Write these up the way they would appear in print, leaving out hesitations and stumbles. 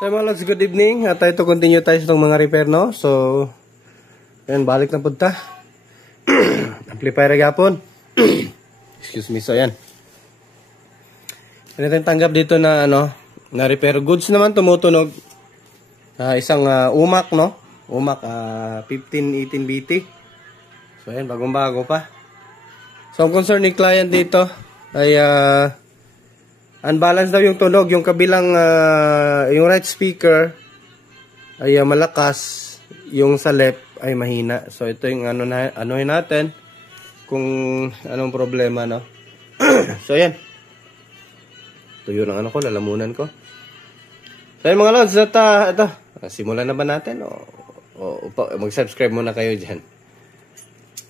So mga lods, good evening. At ito continue tayo sa itong mga repair, no? So, yan, balik na punta. Amplifier agapon. Excuse me, so yan. Ano tayong tanggap dito na, na repair goods naman, tumutunog. Isang umak, no? Umak 1518 BT. So yan, bagong-bago pa. So, ang concern ni client dito ay unbalanced daw yung tunog. Yung kabilang, yung right speaker ay malakas. Yung sa left ay mahina. So, ito yung anuhin natin kung anong problema, no? So, yan. Ito yung ko, lalamunan ko. So, yan mga lods. Ito, simulan na ba natin? O mag-subscribe muna kayo dyan.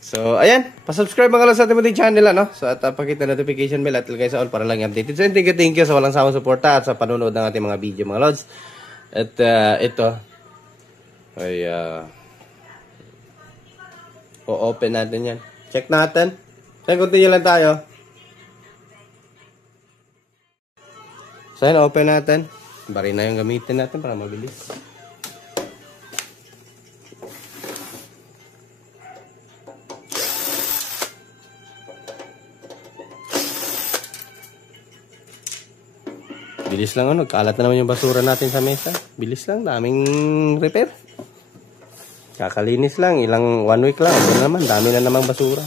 So, ayan. Pa-subscribe mga lods sa ating munting channel, ano? So, at pakita notification bell at ilagay sa all para lang updated. So, thank you sa walang sawang suporta at sa panonood ng ating mga video, mga lods. At ito ay o-open natin yan. Check natin. So, continue lang tayo. So, ayan, open natin. Bari na yung gamitin natin para mabilis. Bilis lang kalat na naman yung basura natin sa mesa. Bilis lang, daming repair. Kakalinis lang, ilang 1 week lang. Ito naman, dami na namang basura.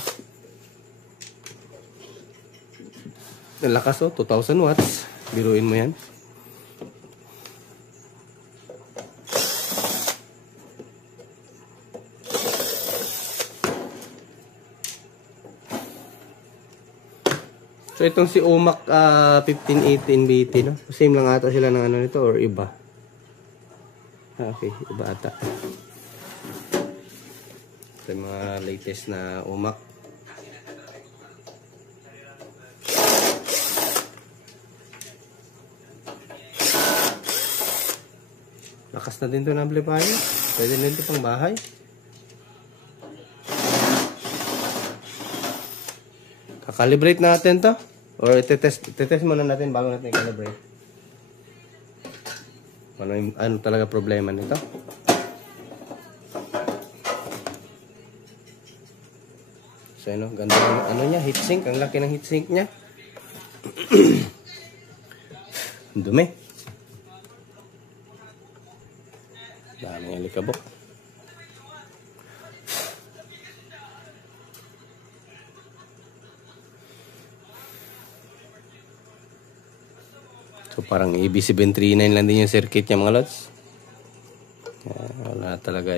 Ang lakas 2,000 watts. Biruin mo yan. So, itong si Umak 1518 BT, no? Same lang ata sila ng nito or iba? Okay, iba ata. Ito yung mga latest na Umak. Lakas na din ito ng amplifier. Pwede na ito pang bahay. Kakalibrate natin to. Or itetest muna natin bago natin i-calibrate. Ano talaga problema nito? So, ganda ng niya, heatsink. Ang laki ng heatsink niya. Dumi. Daming alikabok. So, parang EB739 lang din yung circuit niya, mga lods. Wala talaga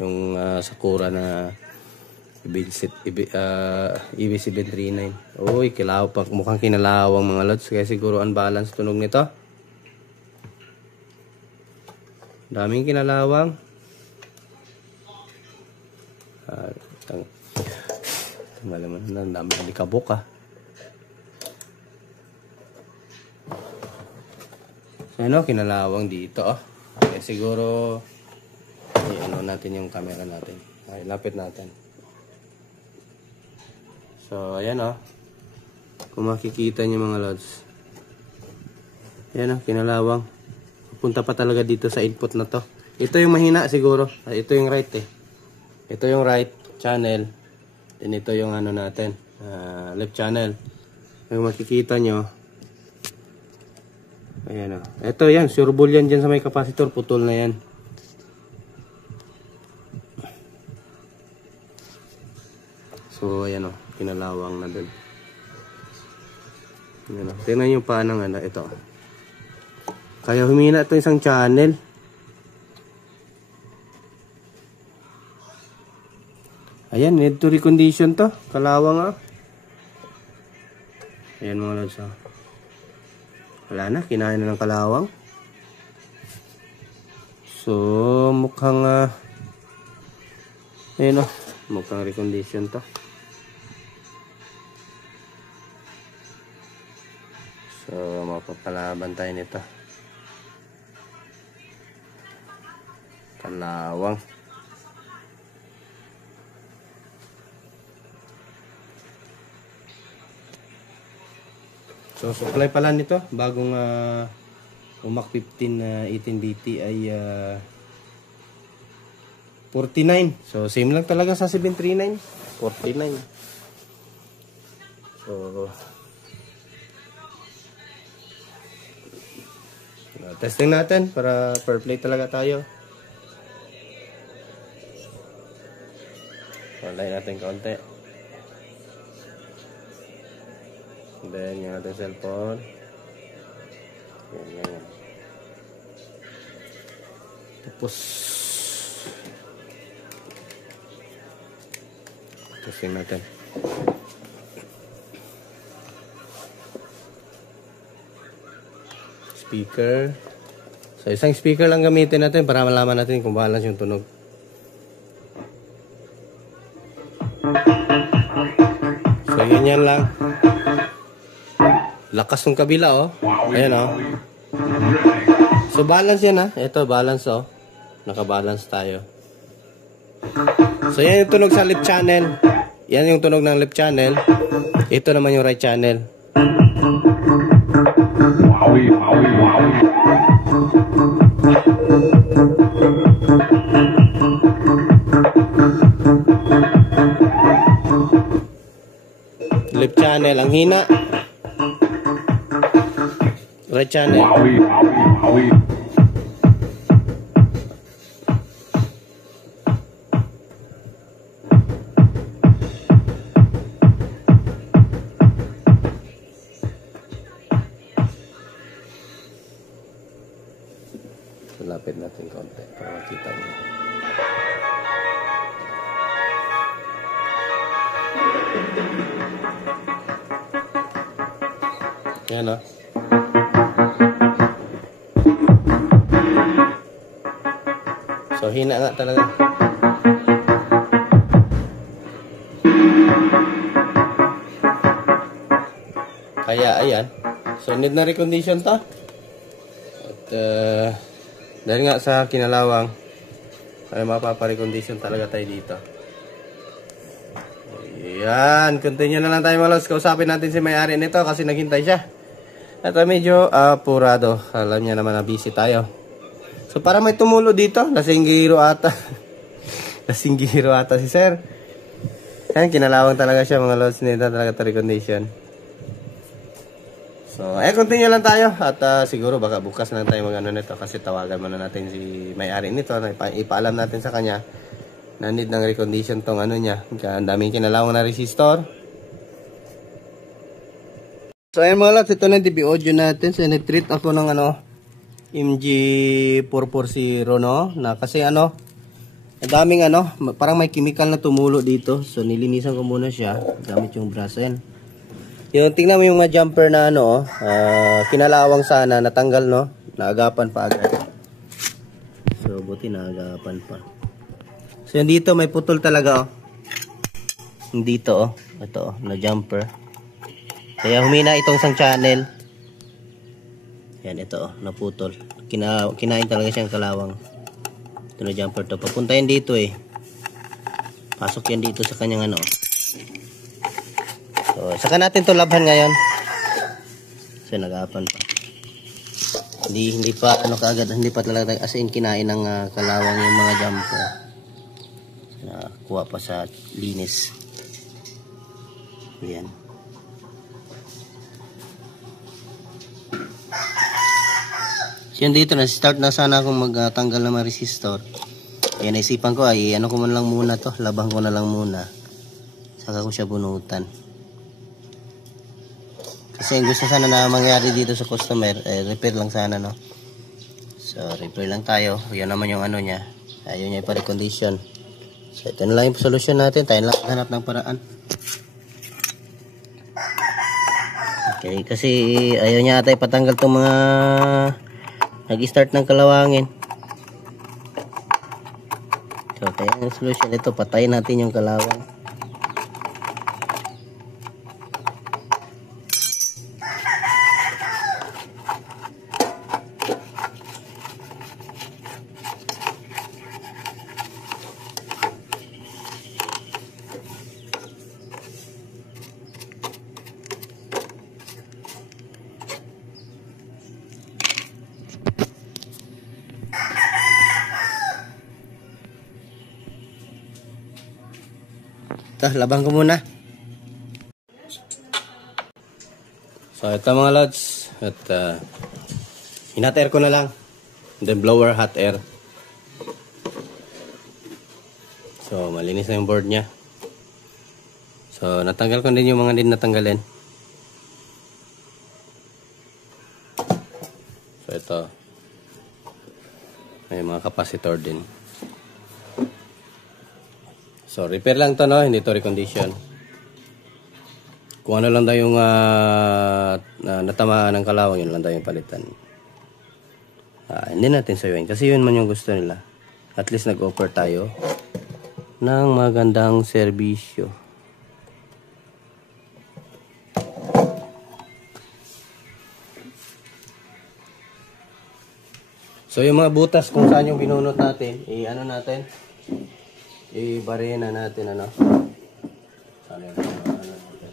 yung Sakura na EB739. Uy, mukhang kinalawang, mga lods. Kaya siguro unbalanced tunog nito. Daming kinalawang. Malaman na, daming alikabok kinalawang dito Kaya siguro natin yung camera natin. Ay, lapit natin. So, ayan kung makikita nyo, mga lods. Ayan kinalawang. Punta pa talaga dito sa input na to. Ito yung mahina siguro. Ito yung right Ito yung right channel. Then ito yung natin. Left channel. Kung makikita nyo. Ayan ito yan, sureball yan dyan sa may capacitor, putol na yan. So ayan kinalawang na dun. Ayan tingnan yung paanang ito. Kaya humina ito isang channel. Ayan, need to recondition to. Kalawang Ayan mga lods Wala na, kinain na ng kalawang. So, mukhang ayun mukhang recondition to. So, mapapalaban tayo nito. Kalawang. So supply pala nito, bagong Umac 15 18BT ay 49. So same lang talaga sa 739, 49. So testing natin para per play talaga tayo. Online natin kaunti. And then yung ating cellphone. Yan. Tapos testing natin. Speaker. So isang speaker lang gamitin natin para malaman natin kung balance yung tunog. So yan lang. Lakas ng kabila oh. Ayan oh. So balance yan ha. Ito balance oh. Naka-balance tayo. So yan yung tunog sa left channel. Yan yung tunog ng left channel. Ito naman yung right channel. Left channel ang hina. Right channel. Lapit natin konti para makita nyo. Yan o. So hina nga talaga. Kaya ayan. So need na recondition to. At dahil nga sa kinalawang ay mapaparecondition talaga tayo dito. Ayan, continue na lang tayo mga lods. Kausapin natin si may-ari nito kasi naghintay siya. At medyo apurado. Alam niya naman na busy tayo. So para may tumulo dito, lasinggiro ata. Lasinggiro ata si sir. Ayan, kinalawang talaga siya mga lods. Nito talaga tayo recondition. So, continue lang tayo at siguro baka bukas na tayo mag-ano nito kasi tawagan muna natin si may-ari nito. Ipaalam natin sa kanya na need ng recondition tong ano niya. Ang daming kinalawang na resistor. So, ayan mga lods, ito na yung DB audio natin. So, nag-treat ako ng MG440 no, na kasi ang daming parang may chemical na tumulo dito. So, nilinisan ko muna siya gamit yung braso yan. Yung tingnan mo yung jumper na kinalawang sana natanggal no, naagapan pa agad. So buti naagapan pa. So yung dito may putol talaga oh. Yung dito ito na jumper. Kaya humina itong isang channel. Yan ito naputol. Kinain talaga siyang kalawang. Ito na jumper to. Papunta yan dito Pasok yan dito sa kanyang So, saka natin to labhan ngayon. So, nagapan pa. Hindi pa kaagad, hindi pa talaga as in kinain ng kalawang yung mga jumper. So, kuha pa sa linis. Ayan. So, yun dito na start na sana akong magtanggal ng mga resistor. Ayan, naisipan ko ay ko man lang muna to, labhan ko na lang muna. Saka ko siya bunutan. Kasi gusto sana na mangyari dito sa customer, repair lang sana no. So repair lang tayo. Yan naman yung niya. Ayaw niya ipa-recondition. So ito na lang yung solution natin. Tayo lang hanap ng paraan. Okay, kasi ayaw niya ata ipatanggal itong mga nag-start ng kalawangin. So kaya yung solution ito, patayin natin yung kalawang. ito, labang ko muna. So ito mga lods, at hinat air ko na lang, then blower hot air. So malinis na yung board nya. So natanggal ko din yung mga din natanggalin. So ito, may mga capacitor din. So repair lang to, no, hindi to recondition. Kung ano lang daw yung natamaan ng kalawang, yun lang daw yung palitan. Hindi natin sayuin kasi yun man yung gusto nila. At least nag-offer tayo ng magandang serbisyo. So yung mga butas kung saan yung binunot natin, i-ano natin, i-barena natin, ano. Saan yung ano natin.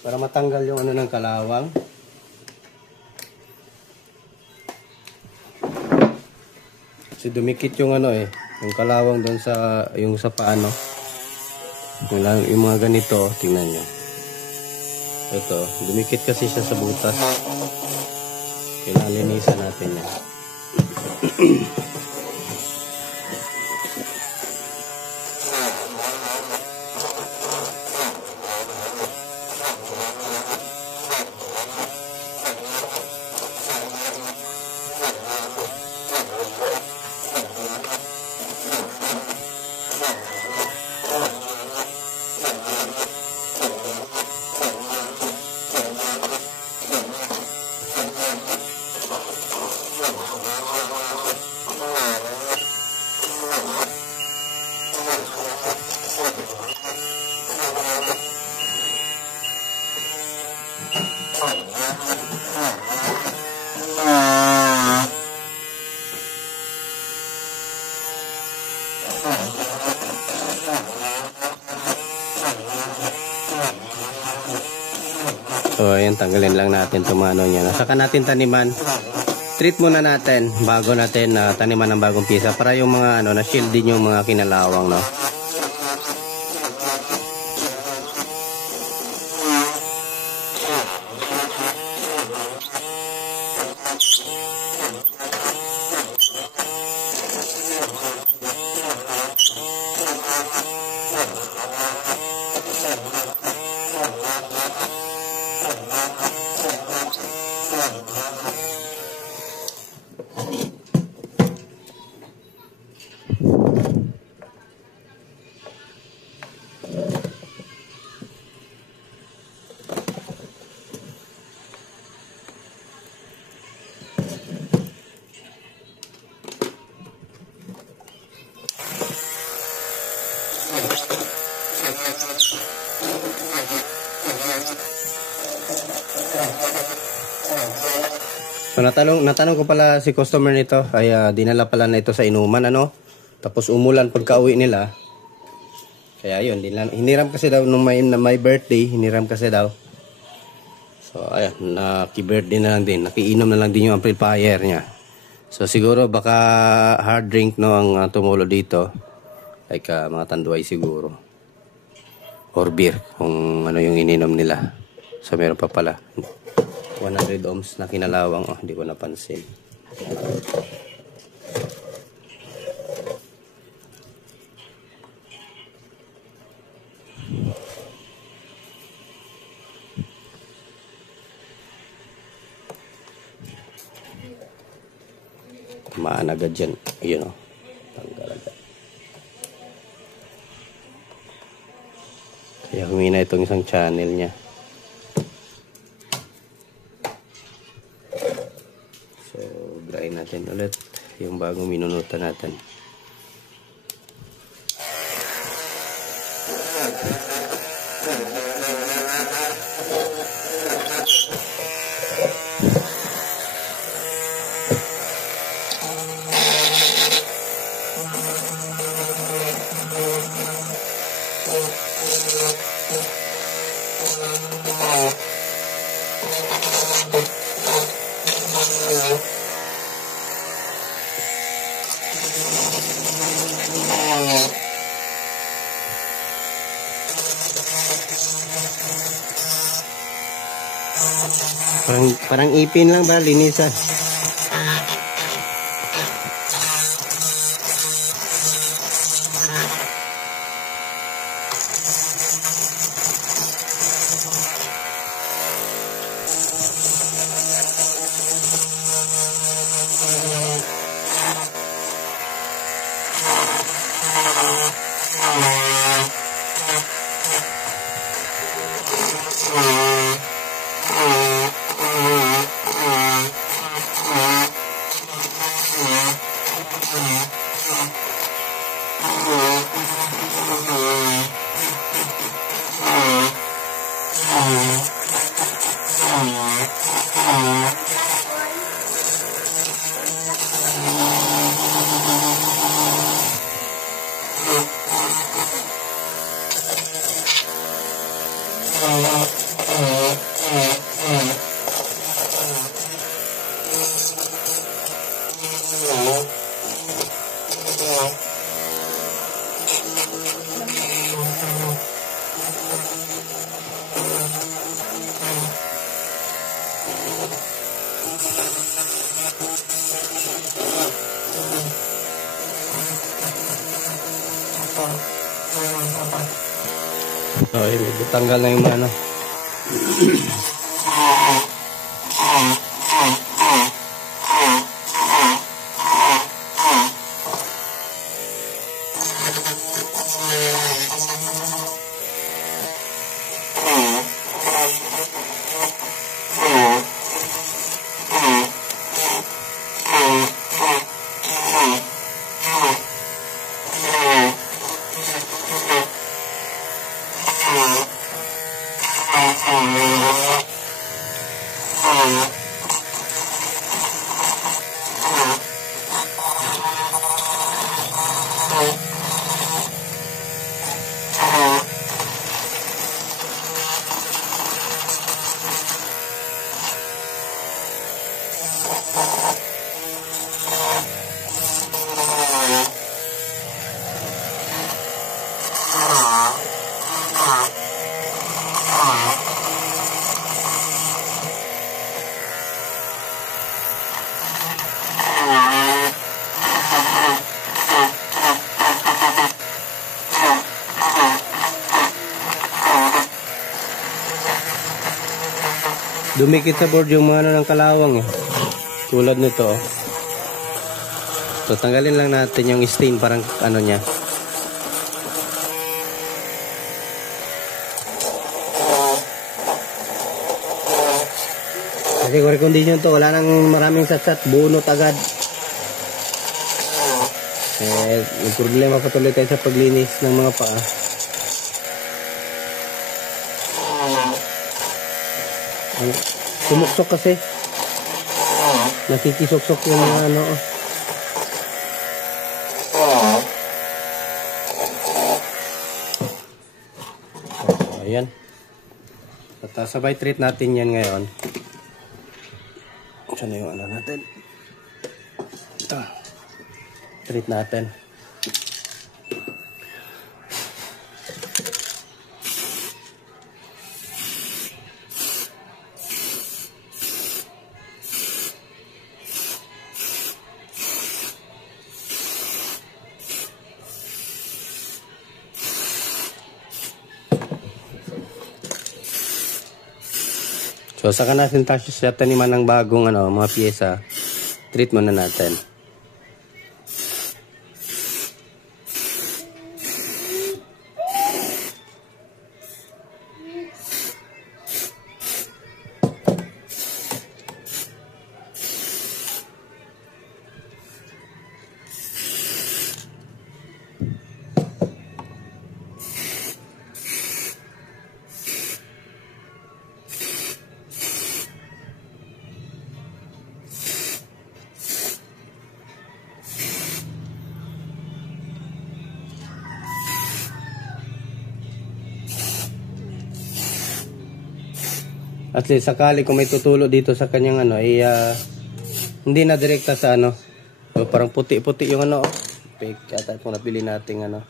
Para matanggal yung ano ng kalawang. Kasi dumikit yung ano yung kalawang doon sa yung sa paano. Yung mga ganito, tingnan nyo. Ito, dumikit kasi siya sa butas. Kailangan linisan natin yan. So ayan, tanggalin lang natin itong ano niya. Saka natin taniman. Treat muna natin bago natin taniman ng bagong pisa para yung mga ano na shield din yung mga kinalawang, no. So natanong ko pala si customer nito ay dinala pala na ito sa inuman, ano. Tapos umulan pagka-uwi nila. Kaya yun, hiniram kasi daw nung may birthday, hiniram kasi daw. So ayun, naki-birthday na lang din, nakiinom na lang din yung amplifier niya. So siguro baka hard drink, no, ang tumulo dito. Like mga tanduay siguro. Or beer, kung ano yung ininom nila. So meron pa pala 100 ohms na kinalawang. Oh, hindi ko napansin. Maan agad dyan. Yun, oh. Tanggal agad. Kaya humina itong isang channel niya. So, grind natin ulit yung bagong minunutan natin. Parang ipin lang ba, linisan. Okay, medyo tanggal na yung ano. Dumikit sa board yung mga ng kalawang eh. Tulad nito oh. So tanggalin lang natin yung stain parang ano niya. Kasi kung condition to, wala nang maraming satsat, bunot agad. Yung problema pa tuloy tayo sa paglinis ng mga paa. Sumuksok kasi. Nakikisuksok yung mga ano. Ayan. At sabay treat natin yan ngayon. Saan na yung ano natin? Ito. Treat natin. So saka natin tayo sa taniman ng bagong ano, mga piyesa. Treat muna natin. At least sakali kung may tutulo dito sa kanyang ano ay hindi na direkta sa ano. So, parang puti-puti yung ano. Fake yata kung napili nating ano.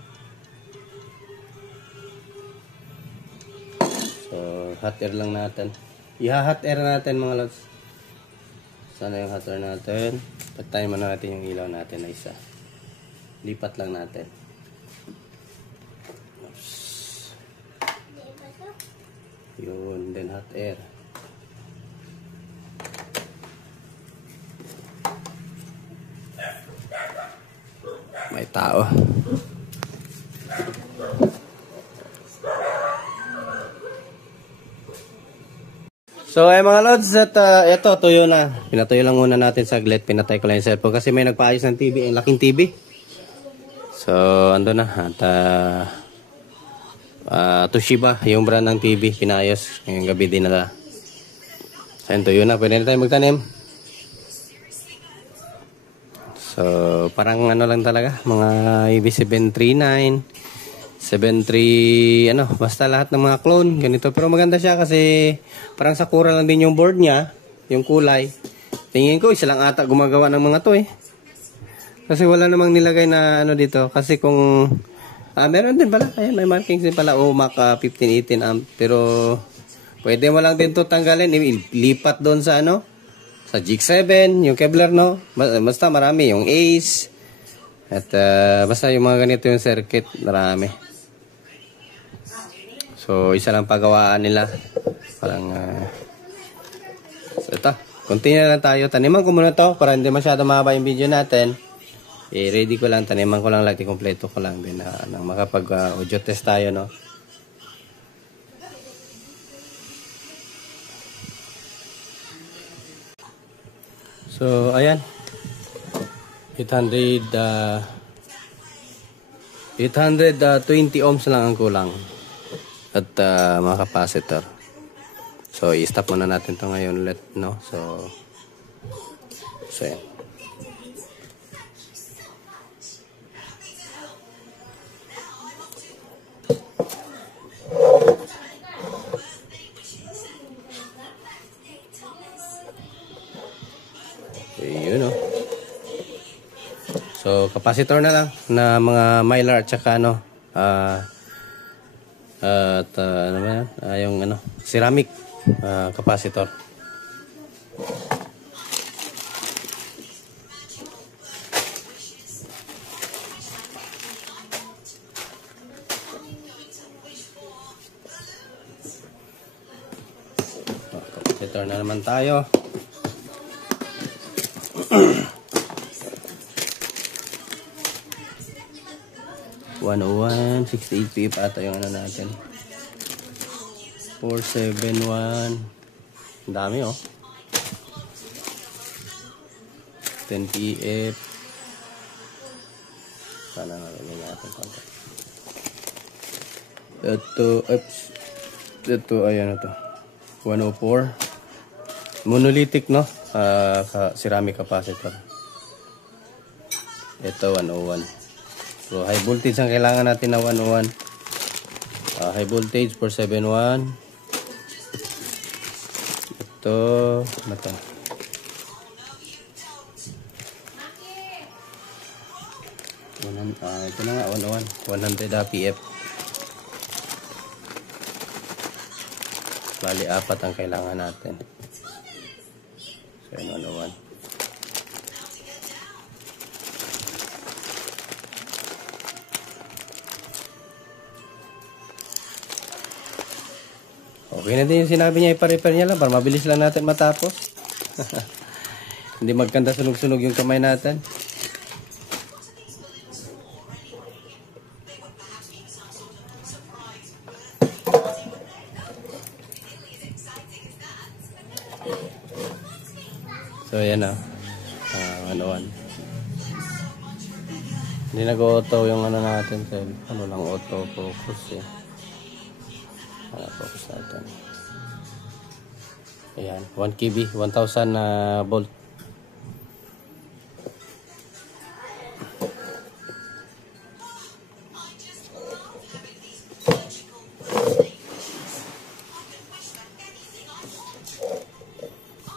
So hot air lang natin. I-hot air natin mga lods. Sana yung hot air natin. Patayin mo natin yung ilaw natin na isa. Lipat lang natin. Oops. Yun, then hot air. May tao. So ay mga lods, at ito tuyo na. Pinatuyo lang muna natin saglit. Pinatay ko lang yung cellphone kasi may nagpaayos ng TV, ang laking TV. So ando na at Toshiba yung brand ng TV pinayos. Ngayong gabi din nila. So tuyo na, pwede na tayo magtanim. So parang ano lang talaga, mga EB739 73, basta lahat ng mga clone, ganito. Pero maganda siya kasi parang Sakura lang din yung board niya, yung kulay. Tingin ko, isa lang ata gumagawa ng mga to eh. Kasi wala namang nilagay na dito. Kasi kung, meron din pala, ayan, may markings din pala, Mac 1518 amp. Pero, pwede mo lang din to tanggalin, lipat doon sa sa Jig 7, yung Kevlar, no? Basta marami, yung Ace. At, basta yung mga ganito yung circuit, marami. So, isa lang pagawaan nila. Parang, so ito. Continue na lang tayo. Taniman ko muna to para hindi masyado mahaba yung video natin. Ready ko lang. Taniman ko lang lagi. Kompleto ko lang din na makapag-audio test tayo, no? So, ayan. 820 ohms lang ang kulang. At mga capacitor. So i-stop muna natin to ngayon ulit, no? So yan. Yun, no? So capacitor na lang na mga mylar at saka yung ceramic capacitor. Capacitor na naman tayo. (101) 68 pip ata yung natin. 471. Ang dami, oh. 10 pf. Sana narinig natin konti. Ito, ayan ito. 104. Monolithic, no? Ceramic capacitor. Ito, 101. So, high voltage ang kailangan natin na 101. High voltage 471. Ito, ito na nga, 101. 100 pf. Bali, 4 ang kailangan natin. So, 101. Okay na din yung sinabi niya, ipa-repair niya lang para mabilis lang natin matapos. Hindi magkanda sunog-sunog yung kamay natin. So yan na. 101. Hindi nag-auto yung natin. Lang auto focus eh. Focus natin. Ayan, 1 kb, 1000 volt.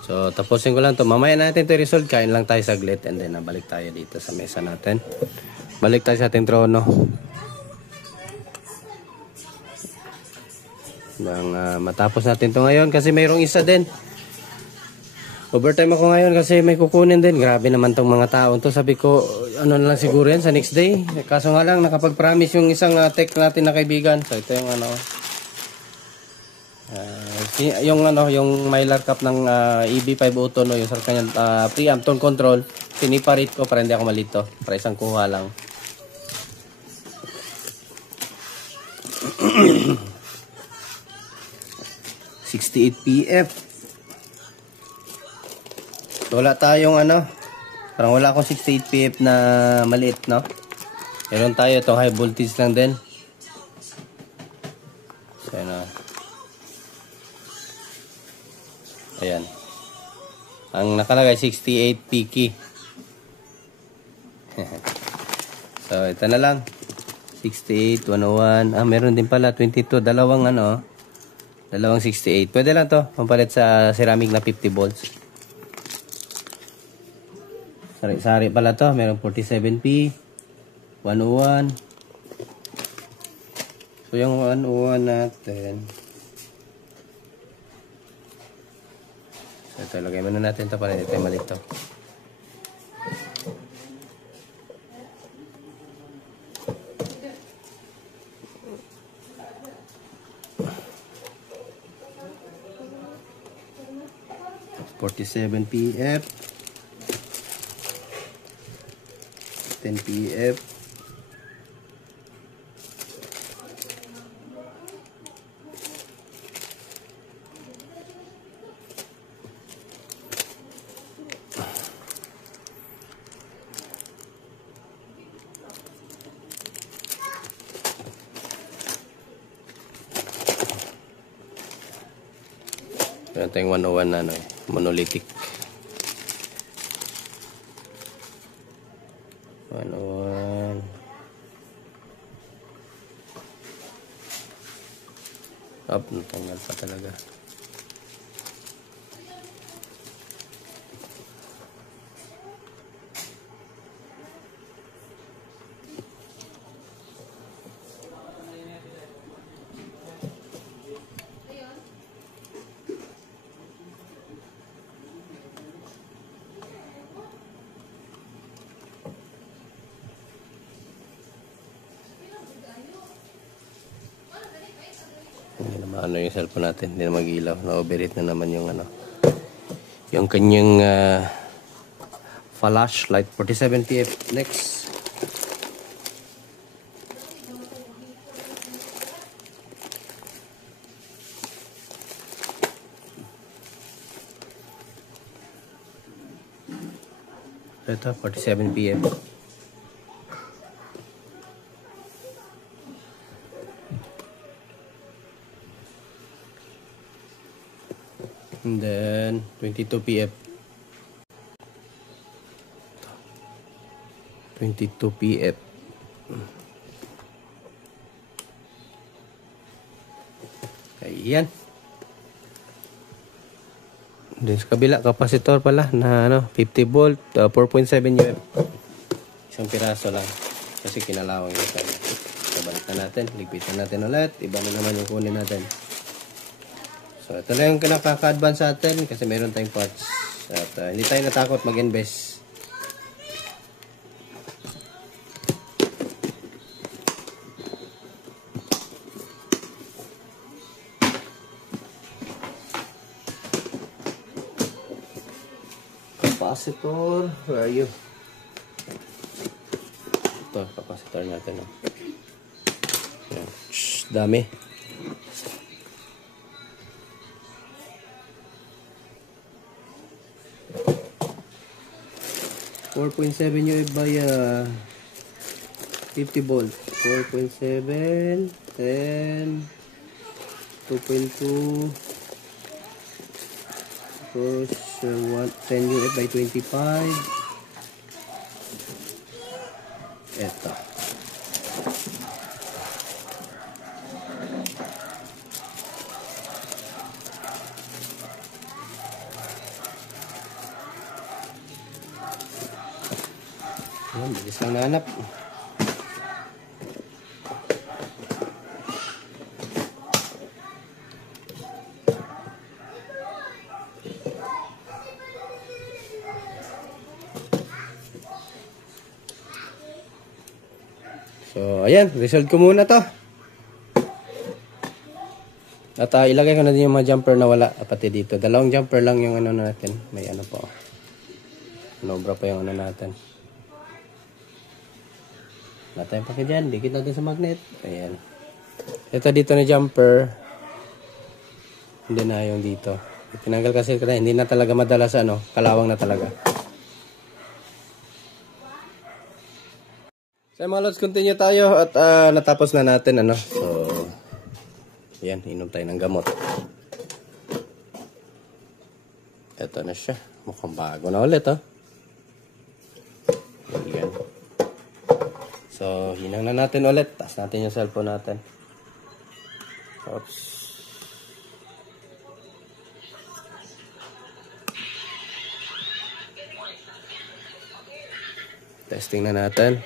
So, tapusin ko lang to. Mamaya natin ito resolve. Kain lang tayo saglit and then balik tayo dito sa mesa natin. Balik tayo sa ating trono. Nang matapos natin to ngayon kasi mayroong isa din. Overtime ako ngayon kasi may kukunin din. Grabe naman tong mga tao to. Sabi ko, ano na lang siguro yan sa next day. Kaso nga lang, nakapag-promise yung isang tech natin na kaibigan. So ito yung ano. Yung Mylar Cup ng EB502, no, yung sa kanyang preamp tone control. Piniparit ko para hindi ako malito. Para isang kuha lang. (68PF) Wala tayong ano, parang wala akong 68PF na maliit, no? Meron tayo itong high voltage lang din. So, ayan. Ang nakalagay 68 peaky. So, ito na lang. 68, 101. Meron din pala 22. Dalawang 68. Pwede lang to. Pampalit sa ceramic na 50 volts. Sari-sari pala to. Meron 47P, 101. So, yung 101 natin. So, ito. Lagay muna natin ito para hindi tayo malito. (47PF) 10PF. Ito yung 101 na monolithic. 101. Natanggal pa talaga. Hindi naman yung cellphone natin, hindi na mag-ilaw. Na-overheat na naman yung yung kanyang flashlight. 47PF. Next. Ito, 47PF. And then 22PF. 22PF. Ayan. Then sa kabila, kapasitor pala na 50 volt, 4.7 UF. Isang piraso lang. Kasi kinalawang yung isa. So, balik na natin. Ligpitan natin ulit. Iba na naman yung kunin natin. So, ito na yung kinakaka-advance sa atin kasi meron tayong parts. At hindi tayo natakot mag-invest. Capacitor. Where are you? Ito, capacitor natin. Yan. Shhh, dami. .7 UF by 50 volt. 4.7, 10, 2.2, tapos 10 UF by 25. Eto. Ayan, bilis lang nahanap. So, ayan. Result ko muna to. At ilagay ko na din yung mga jumper na wala. Pati dito. Dalawang jumper lang yung ano natin. May ano po. Nobra pa yung ano natin. Wala tayong pake dyan. Dikit natin sa magnet. Ayan. Ito dito na jumper. Hindi na yung dito. Tinanggal kasi kada hindi na talaga madala sa ano. Kalawang na talaga. So mga lods, continue tayo. At natapos na natin ano. So, ayan. Inom tayo ng gamot. Ito na siya. Mukhang bago na ulit oh. Ayan. So, hinang na natin ulit. Taas natin yung cellphone natin. Oops. Testing na natin.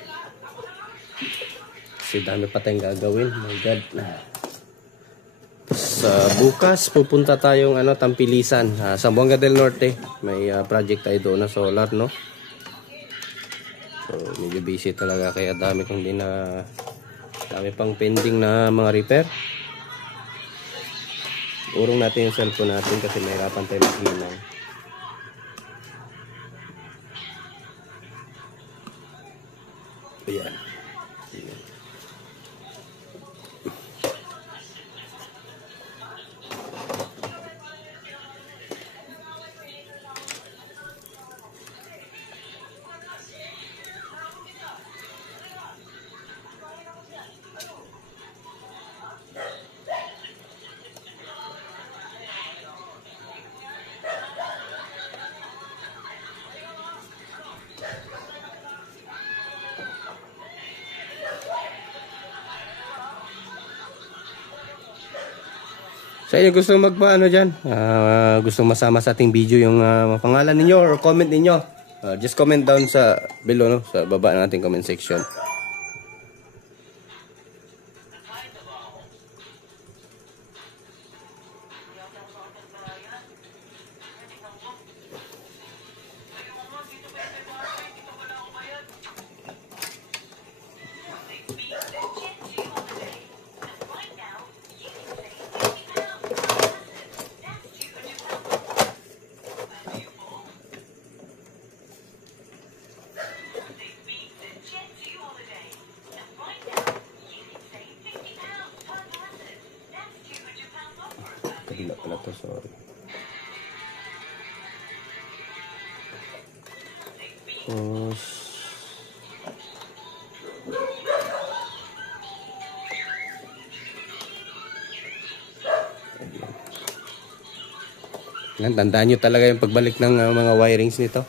Kasi dami pa tayong gagawin. My God. Sa bukas, pupunta tayong Tampilisan. Zamboanga del Norte. May project tayo doon na solar, no? So, medyo busy talaga kaya dami pang pending na mga repair. Urong natin yung cellphone natin kasi mahirapan tayo mag-hinang. Ayan. Sa inyo gusto magpaano dyan? Gusto masama sa ating video yung pangalan ninyo or comment ninyo? Just comment down sa below, no? Sa baba ng ating comment section. Kabila pala to, sorry. Tapos yan, tandaan nyo talaga yung pagbalik ng mga wirings nito.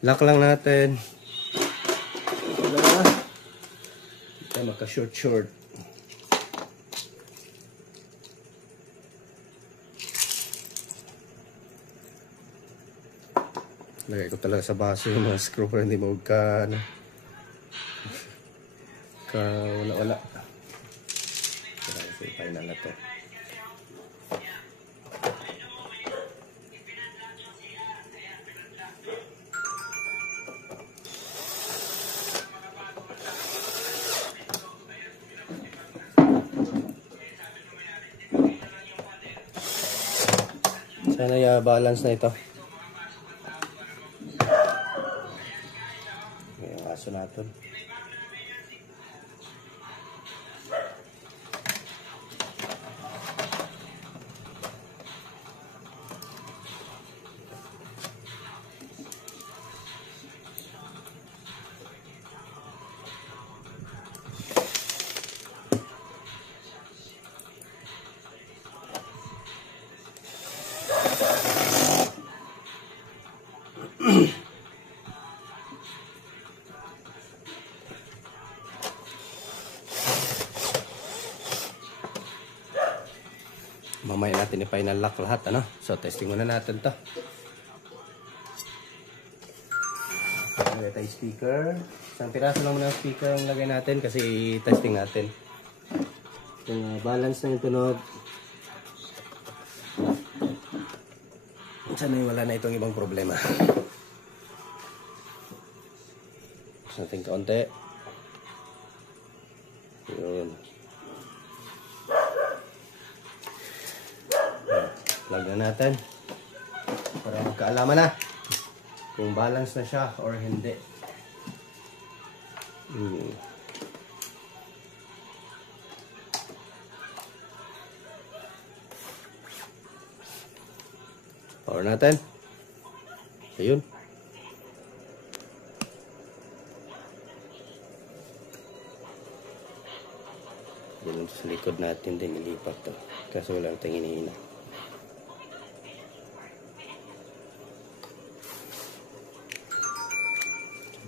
Lock lang natin. Wala. Hindi tayo magka-short. Lagay ko talaga sa baso yung mga screw para hindi magka wala. Kaya kasi final na to. Sana balance na ito. Yung aso natin. natin i-final lock lahat, ano? So, testing muna natin to. Lagay tayo speaker. Isang piraso lang muna ng speaker ang lagay natin kasi testing natin. Yung balance na yung tunog. Sana wala na itong ibang problema. Gusto natin kaunti. Yun. Plug na natin. Para magkaalaman na kung balance na siya or hindi. Power natin. Ayun. Dito sa likod natin din ilipat to. Kasi wala tayong hinihina.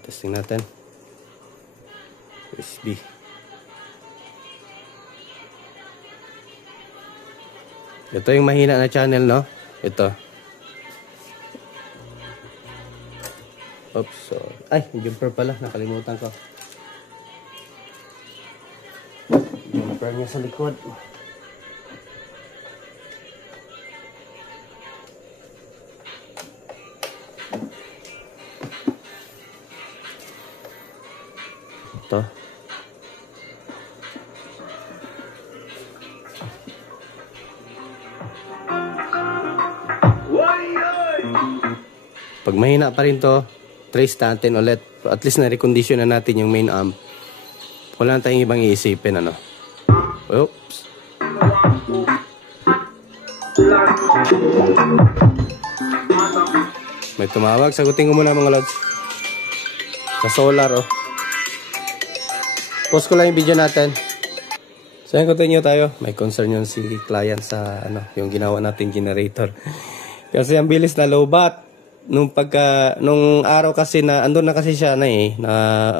Testing natin. USB. Ito yung mahina na channel, no? Ito. Oops, sorry. Ay, jumper pala. Nakalimutan ko. Jumper niya sa likod. Ito. Pag mahina pa rin to, trace natin ulit. At least na-recondition na natin yung main amp. Wala na tayong ibang iisipin, ano. Oops. May tumawag. Sagutin ko muna mga lods. Sa solar, oh. Pause ko lang yung video natin. So, yan, continue tayo. May concern yung si client sa, ano, yung ginawa natin generator. Kasi ang bilis na lowbat. Nung araw kasi na andun na kasi siya na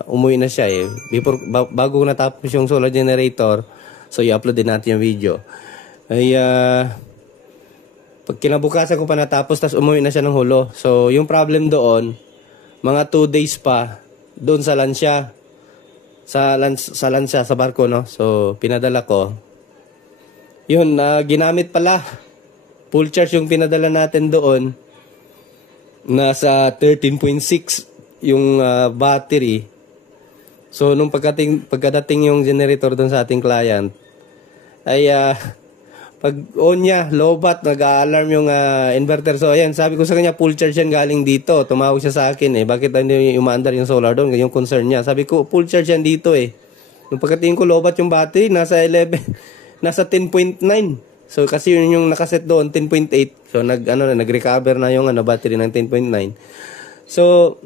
umuwi na siya bago natapos yung solar generator, so i-upload din natin yung video ay pag kinabukasan ko pa natapos, tas umuwi na siya ng Hulo. So yung problem doon, mga 2 days pa doon sa lansya sa barko, no. So pinadala ko yun, ginamit pala full charge yung pinadala natin doon. Nasa 13.6 yung battery. So nung pagkadating yung generator doon sa ating client ay pag on niya, lowbat, nag-a-alarm yung inverter. So ayan, sabi ko sa kanya full charge yan galing dito. Tumawag siya sa akin bakit hindi umaandar yung solar doon, yung concern niya. Sabi ko full charge yan dito Nung pagkatingin ko lowbat yung battery, nasa 10.9. So kasi yun yung nakaset doon 10.8. So nag-recover na yung battery ng 10.9. So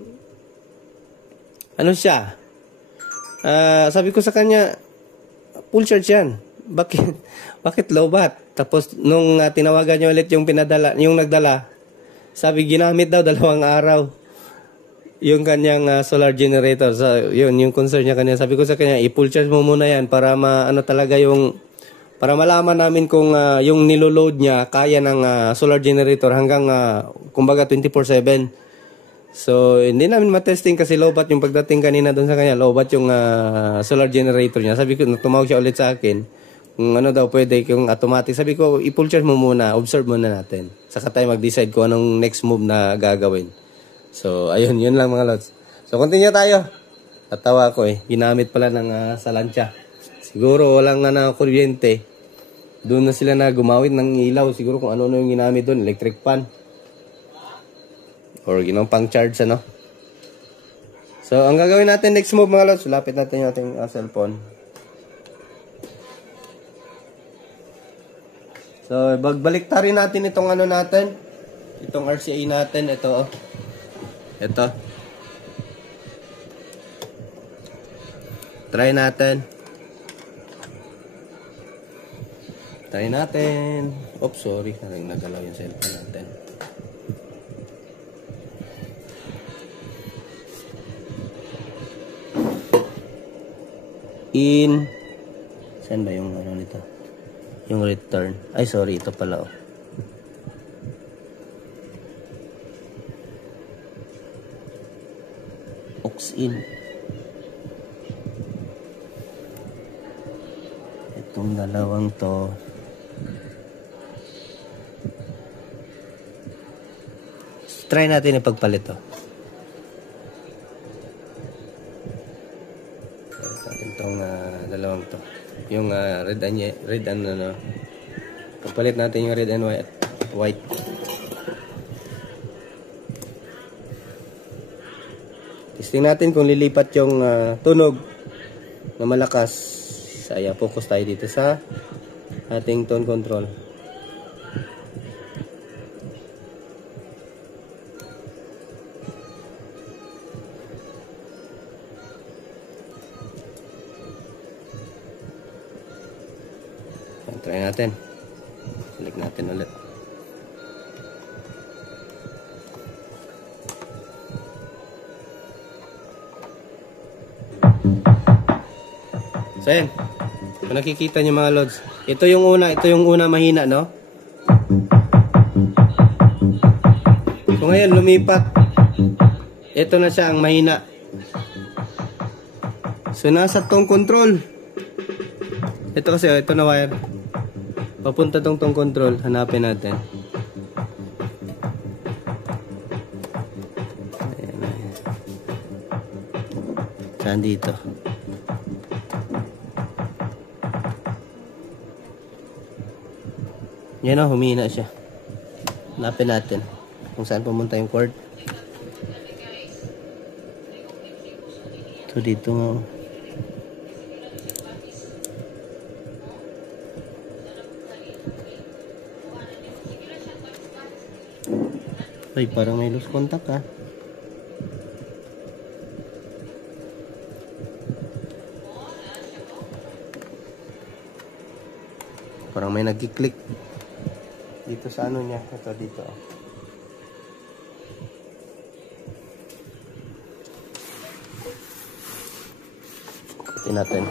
ano siya? Sabi ko sa kanya full charge yan. Bakit lowbat? Tapos nung tinawagan niya ulit yung nagdala, sabi ginamit daw 2 araw yung kanyang solar generator. So yun yung concern niya kanya. Sabi ko sa kanya, i-full charge mo muna yan para para malaman namin kung yung niloload niya kaya ng solar generator hanggang kumbaga 24/7. So hindi namin matesting kasi lowbat yung pagdating kanina doon sa kanya, lowbat yung solar generator niya. Sabi ko, tumawag siya ulit sa akin kung ano daw pwede, kung automatic. Sabi ko, i-full charge mo muna, observe muna natin. Saka tayo mag-decide kung anong next move na gagawin. So ayun, yun lang mga lods. So continue tayo. Tatawa ko ginamit pala ng sa lansya. Siguro walang kuryente. Doon na sila na gumawit ng ilaw. Siguro kung ano yung ginamit doon. Electric fan. Or pang charge, ano. So, ang gagawin natin next move mga lods. Lapit natin yung ating cellphone. So, baliktarin natin itong natin. Itong RCA natin. Ito, Ito. Try natin. Try natin. Oops, sorry. Nagalaw yung cellphone natin. Saan ba yung nito? Yung return. Ay, sorry. Ito pala, Locks in. Itong dalawang to. Try natin ipagpalit to. Palit natin itong dalawang to. Yung red and ano. Pagpalit natin yung red and white. Testing natin kung lilipat yung tunog na malakas. Kaya focus tayo dito sa ating tone control. Try natin. Balik natin ulit. So yan. Kung nakikita nyo mga lods, ito yung una mahina, no? So ngayon lumipat. Ito na siya ang mahina. So nasa tone control. Ito kasi, ito na wire. Papunta tong control. Hanapin natin. Ayan, ayan. Saan dito? Yan o, humina siya. Hanapin natin kung saan pumunta yung cord. So dito nga. Ay, parang may loose contact ha. Parang may nagki-click dito sa ano niya. Ito dito. Ito natin.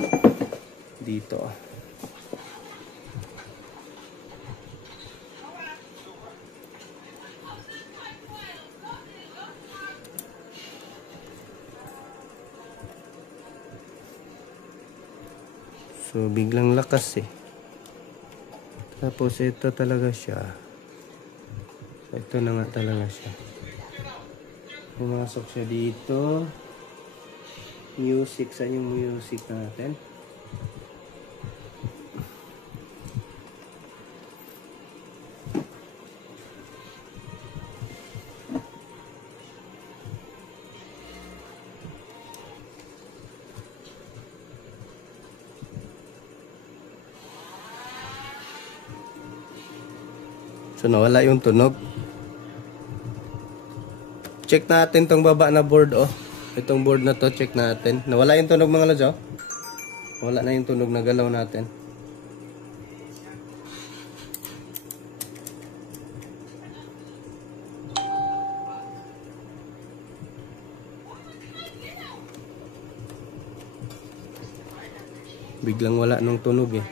Dito. So, biglang lakas eh. Tapos, ito talaga siya. So, ito na nga talaga siya. Pumasok siya dito. Music. Saan yung music natin? So, nawala yung tunog. Check natin tong baba na board, oh. Itong board na to, check natin. Nawala yung tunog mga lods, oh. Nawala na yung tunog na galaw natin. Biglang wala nung tunog eh.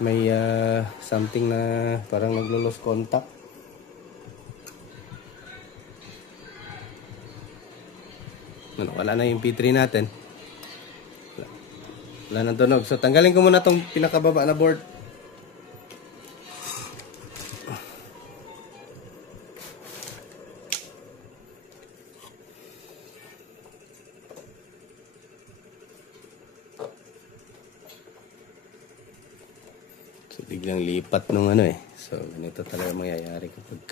May something na parang naglo-lose contact. Wala na yung P3 natin. Wala nang tunog. So tanggalin ko muna tong pinakababa na board. So biglang lipat nung ano eh. So ganito talaga mangyayari kapag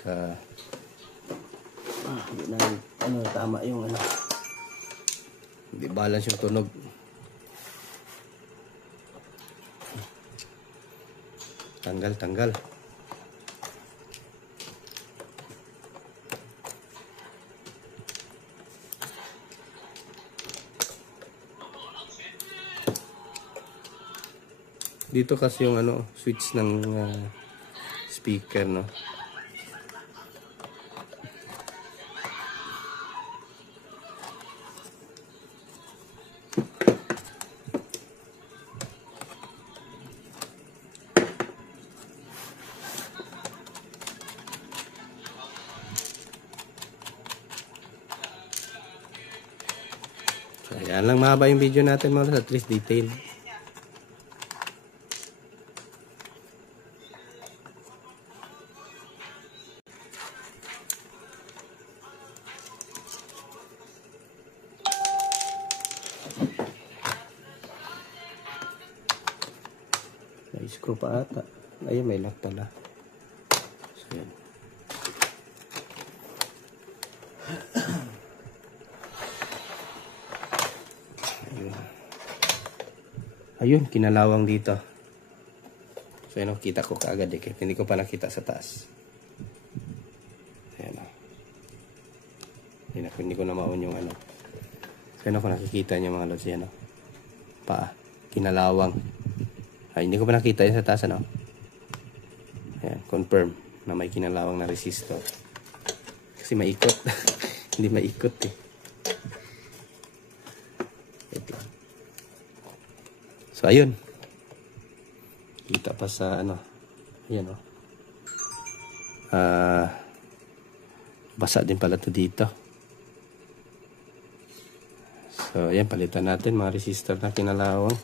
hindi na ano tama yung ano. Hindi balance yung tunog. Tanggal. Dito kasi yung ano, switch ng speaker, no. So, yan lang mahaba yung video natin mga lods, at least detail. May screw pa ata. Ayun, may lock pala. So, yan. Ayun, kinalawang dito. So, yun, kita ko kaagad eh. Hindi ko pa nakita sa taas. Ayan o. Hindi ko na maon yung ano. So, yun, kung nakikita nyo mga lods, yan o. Paa. Kinalawang. Ay, hindi ko pa nakita yun sa taas, ano. Ayan, confirm na may kinalawang na resistor. Kasi maikot. Hindi maikot eh. So, ayun. Kita pa sa ano. Ayan o. Basa din pala to dito. So, ayan. Palitan natin mga resistor na kinalawang.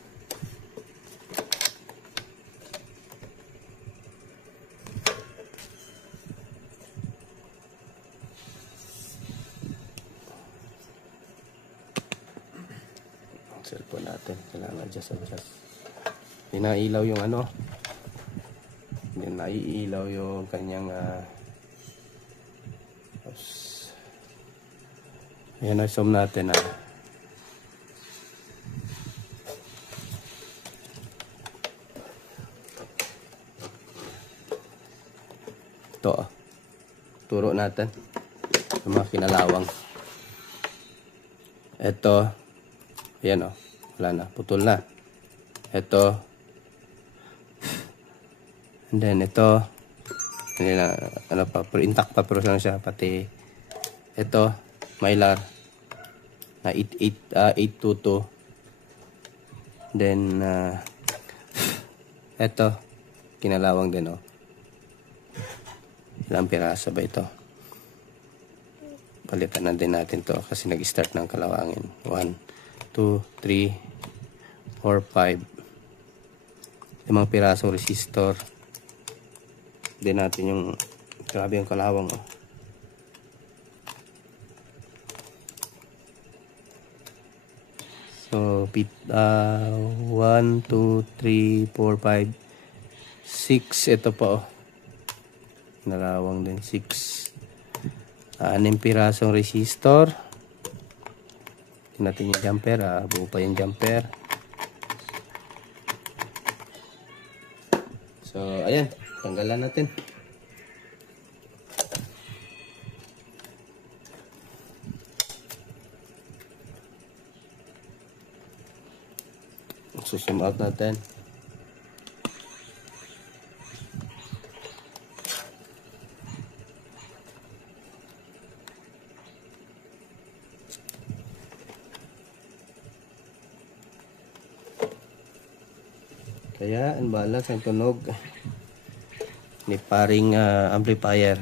Cellphone natin, kailangan adjust. Hindi nailaw yung ano, hindi naiilaw yung kanyang ayan, zoom natin ito turo natin yung mga kinalawang. Ito, ayan o, wala na, putol na. Ito, and then ito, hindi na, ano pa, intact pa, pero lang siya, pati ito, mylar na 822. Then ito, kinalawang din o. Ilang piraso ba ito? Palitan na din natin to kasi nag-start ng kalawangin. 1, 2, 3, 4, 5. 5 pirasong resistor. Din natin yung grabe yung kalawang oh. So 1, 2, 3, 4, 5, 6 ito pa oh. Nalawang din 6. 6 pirasong resistor. Natin yung jumper, buo pa yung jumper. So ayan, tanggalan natin. Zoom out natin. Kaya ang balas ang tunog ni paring amplifier.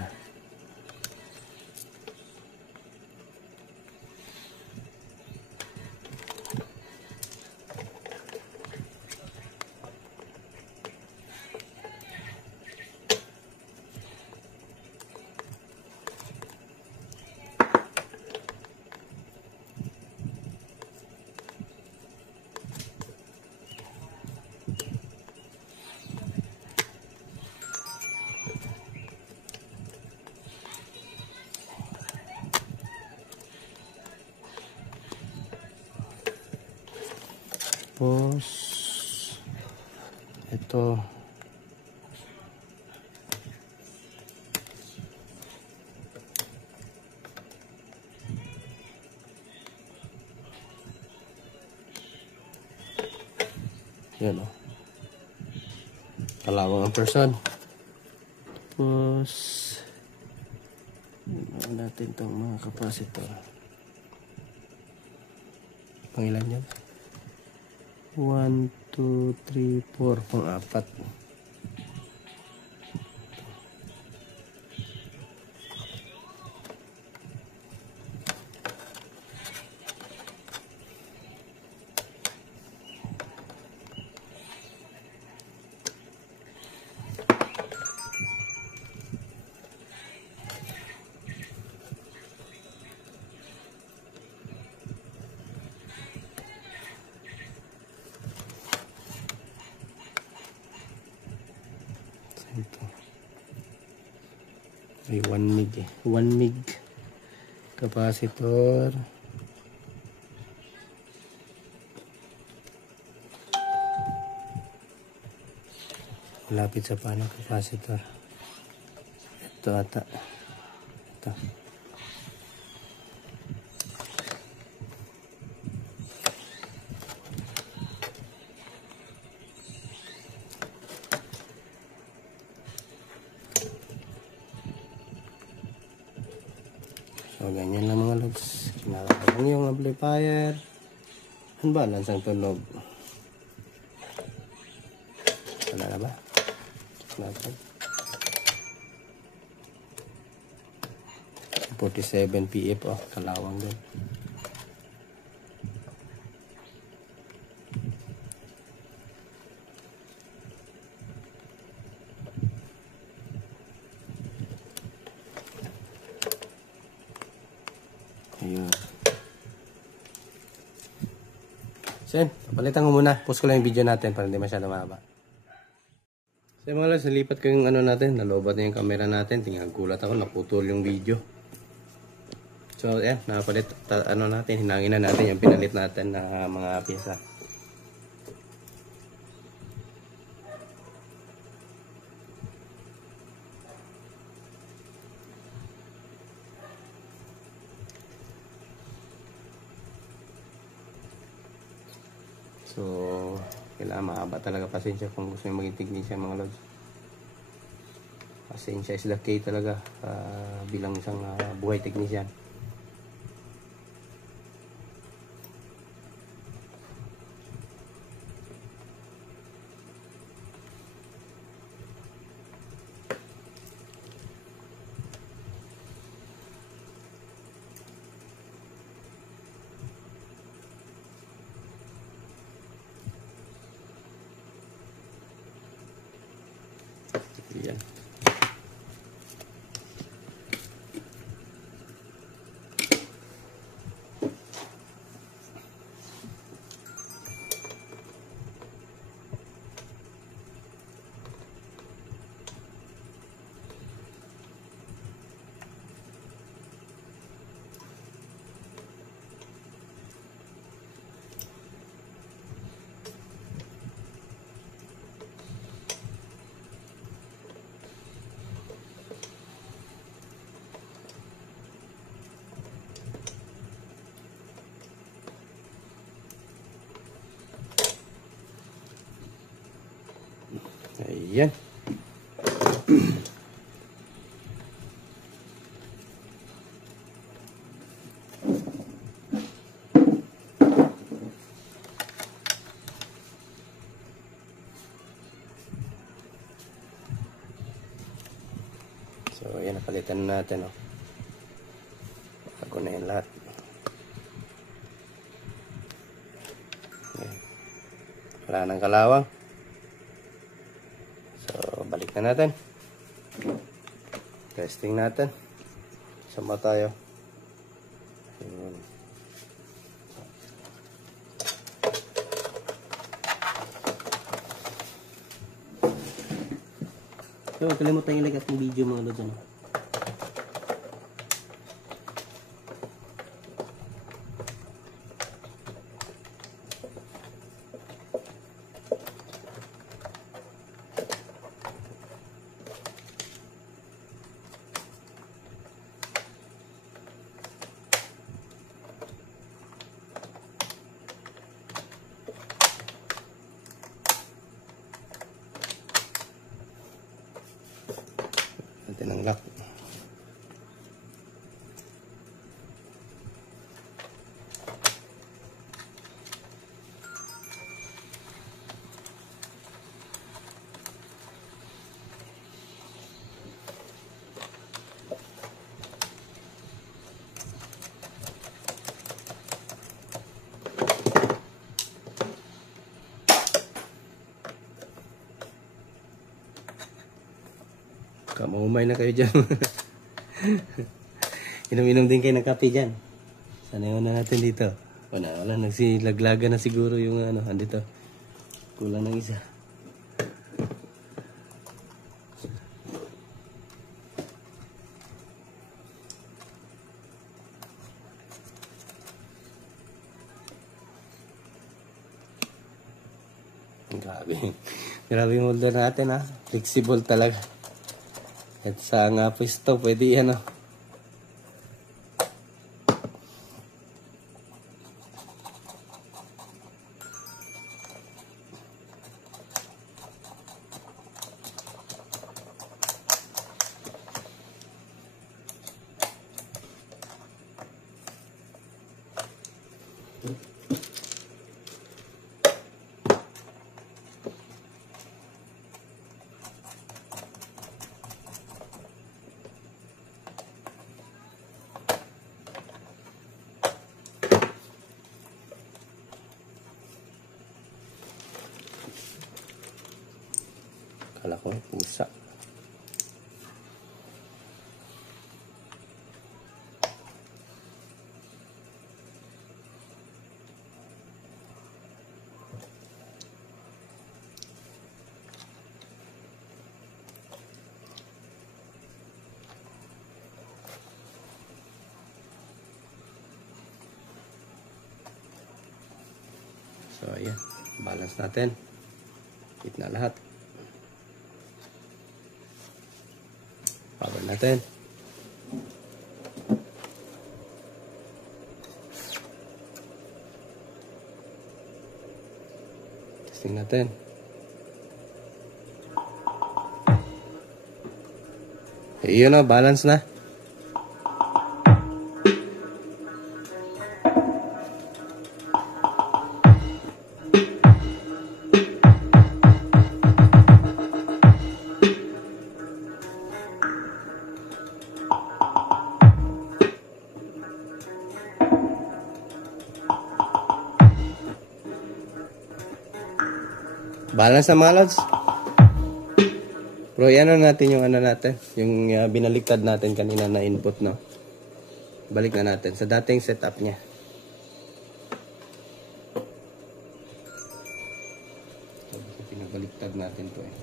Tapos ito yan o, kalawang ang person. Tapos natin itong mga capacitor. Pangilan yan? 1, 2, 3, 4, pang-apat. Ay, 1 mig eh. 1 mig capacitor. Malapit sa panel capacitor. Ito ata. Ito. So, ganyan lang mga lods. Kinakaroon yung amplifier. Unbalance ang tunog. Wala na ba? Natin. 47 PF. Oh, kalawang din. Ayun. So yun, papalitan ko muna. Post ko lang yung video natin para hindi masyado mahaba. So yun mga lods, nalipat ko yung ano natin. Nalobat na yung camera natin. Tingnan, gulat ako, naputol yung video. So yan, nakapalit, ano natin, hinangin na natin yung pinalit natin na mga pyesa. So, kailangan mahaba talaga pasensya kung gusto nyo maging technician mga lods. Pasensya is the key talaga bilang isang buhay technician. Yan. Ayan. So, ayan, napalitan na natin, oh. Bago na yan lahat. Ayan. Wala nang kalawang. So, balik na natin. Testing natin. Sama tayo. Ayan. So, kalimutan ilagay at yung video mga lods, ano. Natin ang lock. Kamumay na kayo dyan. Inom-inom din kayo ng kape dyan. Sanayon na natin dito. Wala, nagsilaglaga na siguro yung ano, andito. Kulang ng isa. Grabe. Grabe yung holder natin ha. Flexible talaga. At sa nga pwesto, pwede yan o. Kala ko pusa. So ayan, balance natin. Hit na lahat. Power natin. Testing natin. Iyon na, balance na. Balance na mga lods. Bro, yan natin yung ano natin. Yung binaliktad natin kanina na input, no? Balik na natin sa dating setup niya. Pinabaliktad natin to eh.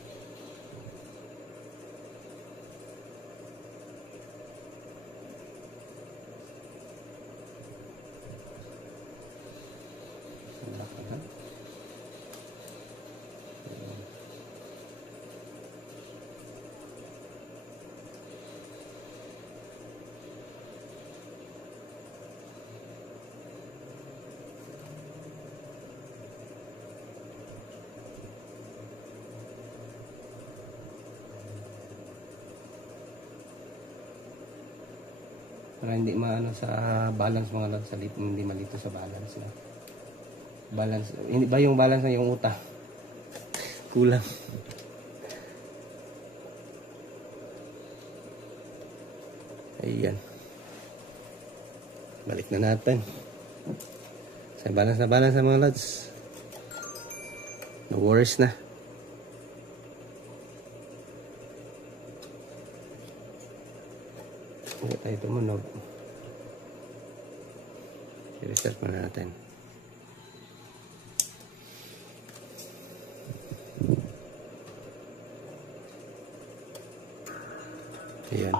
Para hindi maano sa balance mga lods, hindi malito sa balance na. Balance, hindi ba yung balance na yung utang? Kulang. Ayan. Balik na natin. Sa balance na mga lods. No worries na. Hindi tayo tumunog. I-reset muna natin. Ayan.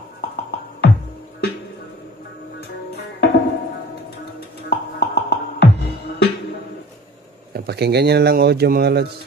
Pakinggan nyo na lang audio mga lods.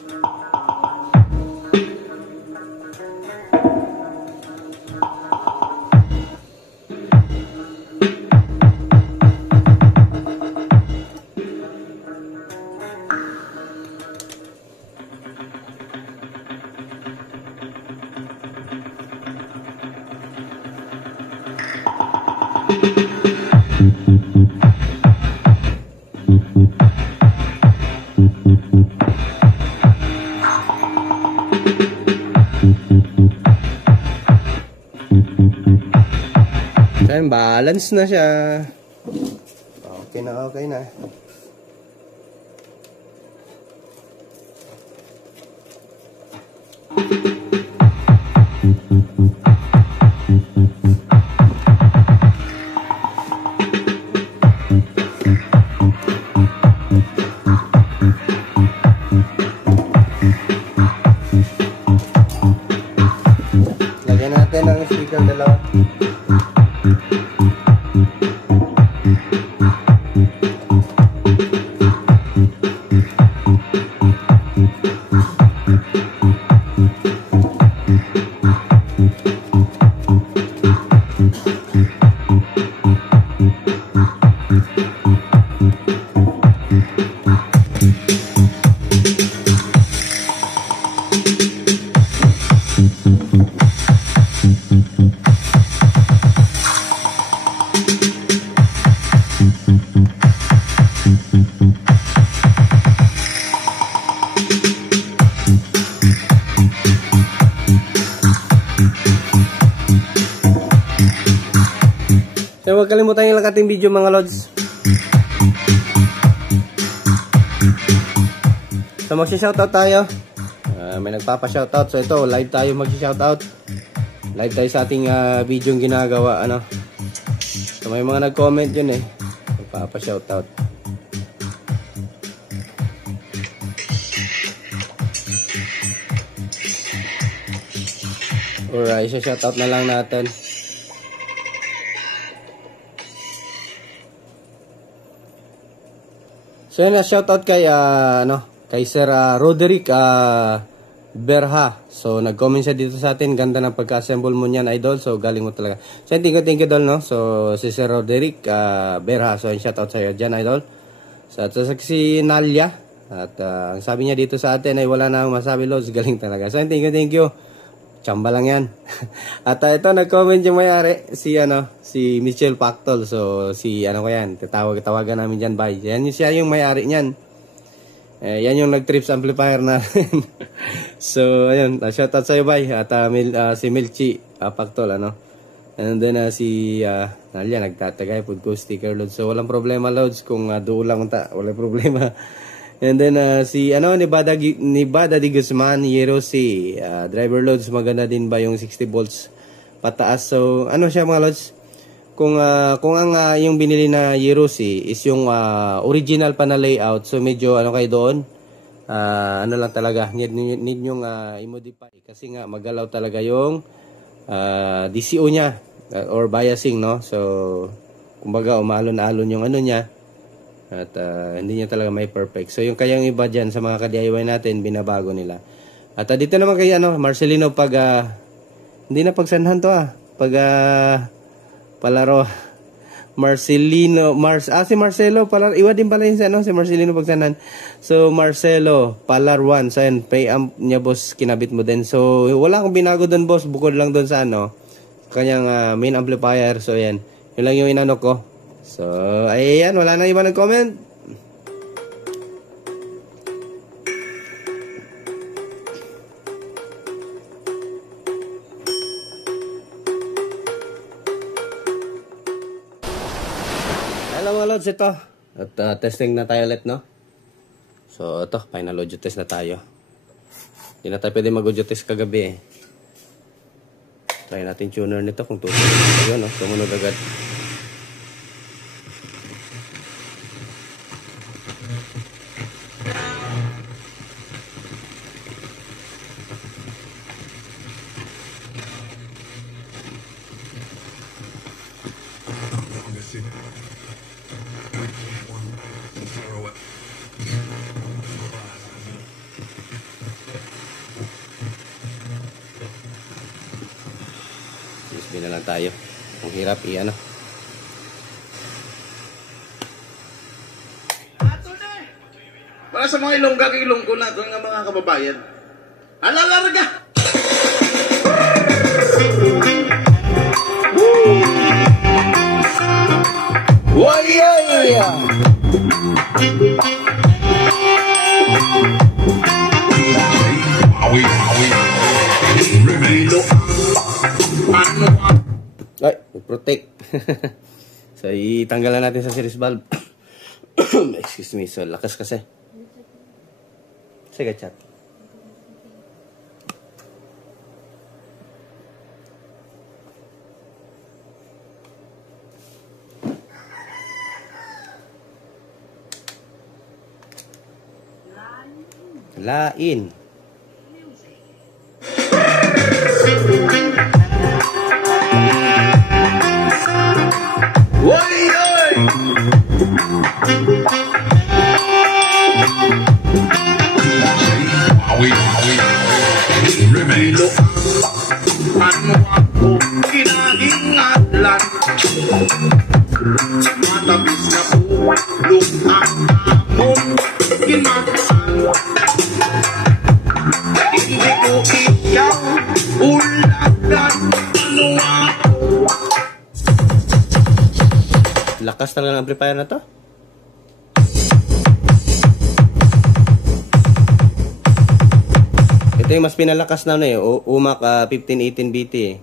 Ayan, balance na siya. Okay na, okay na. Lagyan natin ang speaker dalawa. So huwag kalimutan yung ating video mga lods. So magsi-shoutout tayo. May nagpapa-shoutout. So ito, live tayo magsi-shoutout. Live tayo sa ating video yung ginagawa. Ano? So may mga nag-comment yun eh. Nagpapa-shoutout. Alright, so shoutout na lang natin. So yun na, shoutout kay kay Sir Roderick Berha. So nag-comment siya dito sa atin. Ganda ng pagka-assemble mo niyan, idol. So galing mo talaga. So thank you idol, no. So si Sir Roderick Berha. So shoutout sa iyo diyan, idol. So at si Nalia. At ang sabi niya dito sa atin ay wala na akong masabi, Lods. Galing talaga. So thank you. Chamba lang yan. At ito, nag-comment yung may-ari, si Michelle Pactol. So, ko yan, tawagan namin dyan, bye. Yan siya yung may-ari niyan. Yan yung nag-trips amplifier na. So, ayun, shoutout sa'yo, bye. At si Milchi Pactol, And then, si Nalia, nagtatagay, food ko sticker, Lods. So, walang problema, Lods, kung doon lang walang problema. And then si Nevada Di Guzman, Yerosi, driver loads, maganda din ba yung 60 volts pataas? So siya mga loads, kung ang yung binili na Yerosi is yung original pa na layout, so medyo kayo doon, lang talaga, need nyong i-modify kasi nga magalaw talaga yung DCO niya or biasing, no? So kumbaga umalon-alon yung niya. At hindi niya talaga may perfect. So yung kayang iba dyan sa mga ka-DIY natin, binabago nila. At dito naman kay Marcelino, pag hindi na pagsanhan to pag palaro Marcelino si Marcelo Palar, iwa din pala yun si Marcelino pagsanhan. So Marcelo Palarwan, so yan, pay amp niya boss, kinabit mo din. So wala akong binago doon boss, bukod lang doon sa kanyang main amplifier. So yan, yun lang yung inano ko. So, ayan, wala na iba nag-comment. Hello mga lods, ito. At testing na tayo ulit, no? So, ito, final audio test na tayo. Hindi na tayo pwede mag-audio test kagabi eh. Try natin tuner nito kung tutuloy tayo, no? Sumunod agad. USB na lang tayo. Ang hirap Para sa mga ilongga ko na ito ng mga kababayan. Alalarga! Wayaya! Ay, protect. So, itanggalan natin sa series valve. Excuse me, so lakas kasi. Sige, chat. Lain. Remelo ano ako kinahingatlan matabis na ulong ang amon kinakasal hindi ko ikaw ulagan ano ako. Lakas talaga ng amplifier na to. Ito yung mas pinalakas na UMAC 1518 BT eh.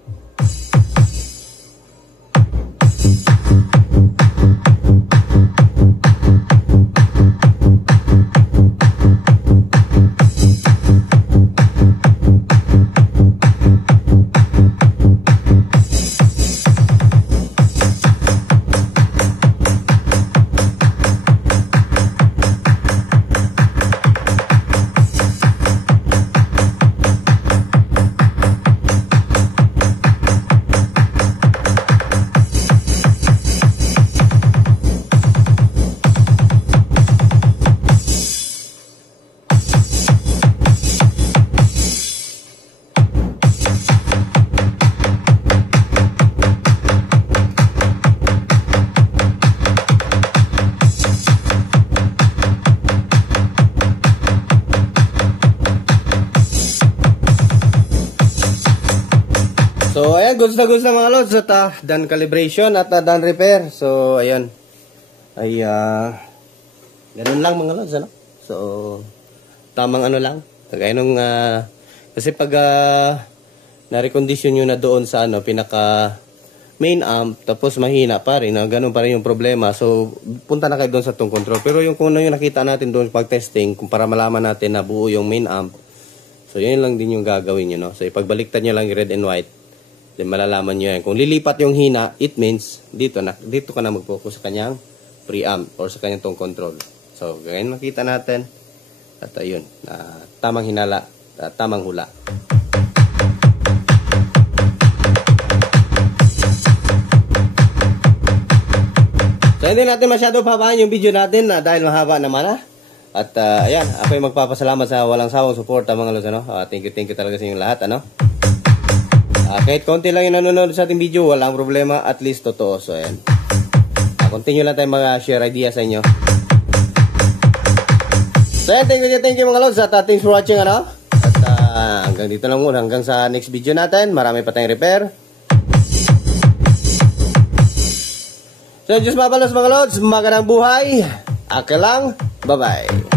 So, ayan, goods na mga lods at done calibration at done repair. So, ayan. Ay, ganun lang mga lods, ano? So, tamang ano lang. Kagaya nung, kasi pag na-recondition nyo na doon sa ano, pinaka main amp, tapos mahina pa rin, ganun pa rin yung problema. So, punta na kayo doon sa tone control. Pero yung kung ano yung nakita natin doon pag testing, kung para malaman natin na buo yung main amp, so, yun lang din yung gagawin nyo, no? So, ipagbaliktad nyo lang yung red and white. Then malalaman nyo yan. Kung lilipat yung hina, it means dito ka na mag-focus sa kanyang preamp or sa kanyang tone control. So, ganyan nakita natin. At ayun, tamang hinala, tamang hula. So, hindi natin masyado pabahan yung video natin dahil mahaba naman At ayan, ako yung magpapasalamat sa walang sawang suporta mga lods, ano? Thank you talaga sa inyong lahat, ano? Kahit konti lang yung nanonood sa ating video, walang problema, at least totoo. So, ayan. Continue lang tayo mag-share ideas sa inyo. So, ayan, thank you mga lods, at thanks for watching, ano? At hanggang dito lang muna, hanggang sa next video natin. Marami pa tayong repair. So, Diyos mabalos mga lods, magandang buhay. Aka lang, bye-bye.